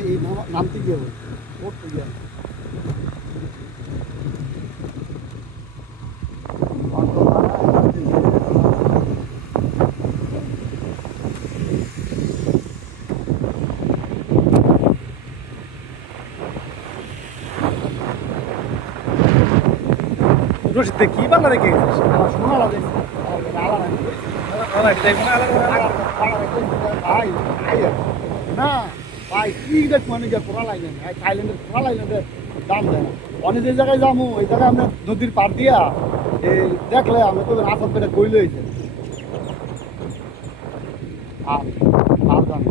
এই নামতে গিয়ে পড়তে গিয়ে রশিদ কি বাংলা দেখে গেছিস শোনা লাগে ভাই না ভাই কি দেখ মানে যে কোরা লাইনে থাইল্যান্ডের কোরা লাইনের দাম দেয় না অনেক যে জায়গায় যাবো ওই জায়গায় আমরা নদীর পার দিয়া এই দেখলে আমরা তো আসাদ পেটা কইলে হয়েছে আর আর জানি